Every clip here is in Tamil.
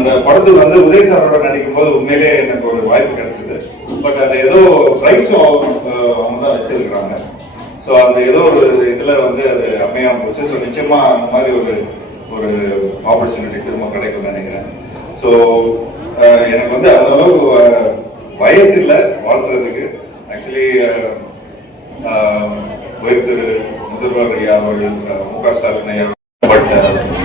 அந்த படத்துக்கு வந்து உதய் சாரோட நடிக்கும் போது உண்மையிலே எனக்கு ஒரு வாய்ப்பு கிடைச்சது. பட் அது ஏதோ பிரைட் ஷோ அவங்க தான் வச்சிருக்கிறாங்க. ஸோ அந்த ஏதோ ஒரு இதுல வந்து அது அமையாம போச்சு. ஸோ நிச்சயமா அந்த மாதிரி ஒரு ஒரு ஆப்பர்ச்சுனிட்டி திரும்ப கிடைக்கும்னு நினைக்கிறேன். ஸோ எனக்கு வந்து அந்த அளவுக்கு வயசு இல்லை வாழ்த்துறதுக்கு. ஆக்சுவலி திரு முதல்வர் ஐயா அவர்கள், மு.க. ஸ்டாலின் ஐயா, பட்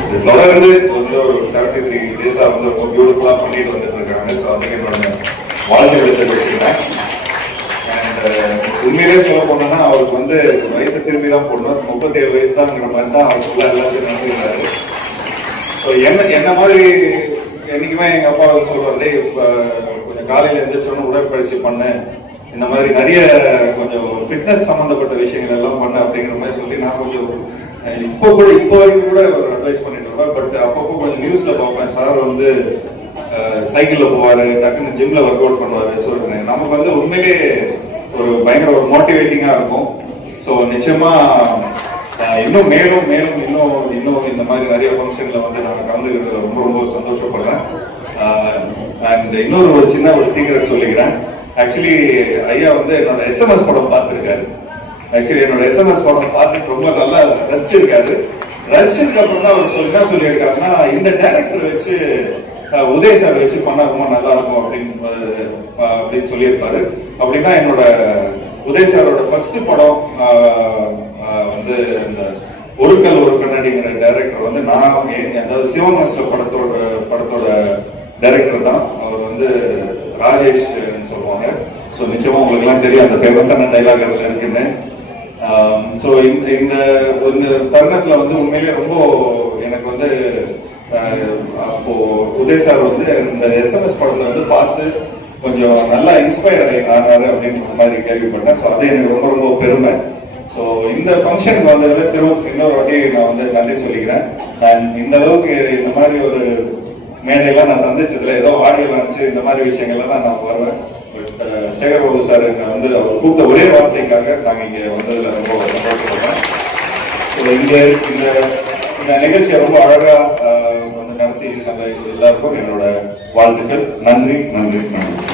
இது தொடர்ந்து வந்து ஒரு 73 டேஸா வந்து ரொம்ப பியூட்டிஃபுல்லா பண்ணிட்டு வந்துட்டு இருக்காங்க. ஸோ அதுக்கு என்னோட வாழ்த்துக்களை தெரிவிச்சுக்கிறேன். அண்ட் உண்மையிலே சொல்ல போனோம்னா அவருக்கு வந்து வயசை திரும்பி தான் போடணும், 37 வயசு தான்ங்கிற மாதிரி தான் அவருக்குள்ள எல்லாத்தையும் நடந்துக்கிறாரு. ஸோ என்ன மாதிரி என்னைக்குமே எங்க அப்பா சொல்றாரு, கொஞ்சம் காலையில எழுந்திரிச்சோன்னு உடற்பயிற்சி பண்ணு, இந்த மாதிரி நிறைய கொஞ்சம் ஃபிட்னஸ் சம்பந்தப்பட்ட விஷயங்கள் எல்லாம் பண்ண அப்படிங்கிற மாதிரி சொல்லி நான் கொஞ்சம் இப்போ வரைக்கும் கூட ஒரு அட்வைஸ் பண்ணிட்டு இருப்பேன். பட் அப்பப்போ கொஞ்சம் நியூஸ்ல பார்ப்பேன், சார் வந்து சைக்கிள்ல போவாரு, டக்குன்னு ஜிம்ல ஒர்க் அவுட் பண்ணுவாரு. ஸோ நமக்கு வந்து உண்மையிலே ஒரு பயங்கர ஒரு மோட்டிவேட்டிங்கா இருக்கும். ஸோ நிச்சயமா இன்னும் மேலும் மேலும் இன்னும் இந்த மாதிரி நிறைய ஃபங்க்ஷன்ல வந்து நான் கலந்துக்கிறதுல ரொம்ப ரொம்ப சந்தோஷப்படுறேன். அண்ட் இன்னொரு சின்ன சீக்ரெட் சொல்லிக்கிறேன். ஆக்சுவலி ஐயா வந்து என்னோட SMS படம் பார்த்துருக்காரு. ஆக்சுவலி என்னோட SMS படம் பார்த்துட்டு ரொம்ப நல்லா ரசிச்சிருக்காரு. ரசிச்சதுக்கு அப்புறம் தான் அவர் என்ன சொல்லியிருக்காருன்னா, இந்த டைரக்டர் வச்சு உதய் சார் வச்சு பண்ணா ரொம்ப நல்லா இருக்கும் அப்படின்னு சொல்லியிருப்பாரு. அப்படின்னா என்னோட உதய் சாரோட ஃபர்ஸ்ட் படம் வந்து இந்த ஒரு கல் ஒரு கண்ணாடிங்கிற டைரக்டர் வந்து நான், அதாவது சிவமனசுல படத்தோட டைரக்டர் தான் அவர் வந்து ராஜேஷ் சொல்லுவாங்க. ஸோ நிச்சயமா உங்களுக்கு எல்லாம் தெரியும் அந்த ஃபேமஸான டைலாக் அதில் இருக்குன்னு. ஸோ இந்த தருணத்துல வந்து உண்மையிலேயே ரொம்ப எனக்கு வந்து அப்போ உதய் சார் வந்து இந்த SMS படத்தை வந்து பார்த்து கொஞ்சம் நல்லா இன்ஸ்பயர் ஆனாரு அப்படின்ற மாதிரி கேள்விப்பட்டேன். ஸோ அது எனக்கு ரொம்ப ரொம்ப பெருமை. ஸோ இந்த ஃபங்க்ஷனுக்கு வந்ததுல இன்னொரு வாட்டி நான் வந்து நன்றி சொல்லிக்கிறேன். அண்ட் இந்த அளவுக்கு இந்த மாதிரி ஒரு மேடையெல்லாம் நான் சந்திச்சதுல ஏதோ ஆடியோ லான்ச்சு இந்த மாதிரி விஷயங்கள்ல தான் நான் வருவேன். பட் சேகர் பாபு சார் வந்து அவர் கூப்பிட்ட ஒரே வார்த்தைக்காக நாங்கள் இங்கே வந்ததுல ரொம்ப சந்தோஷப்படுறேன். ஸோ இந்த நிகழ்ச்சியை ரொம்ப அழகா வந்து நடத்தி எல்லாருக்கும் என்னோட வாழ்த்துக்கள். நன்றி நன்றி நன்றி.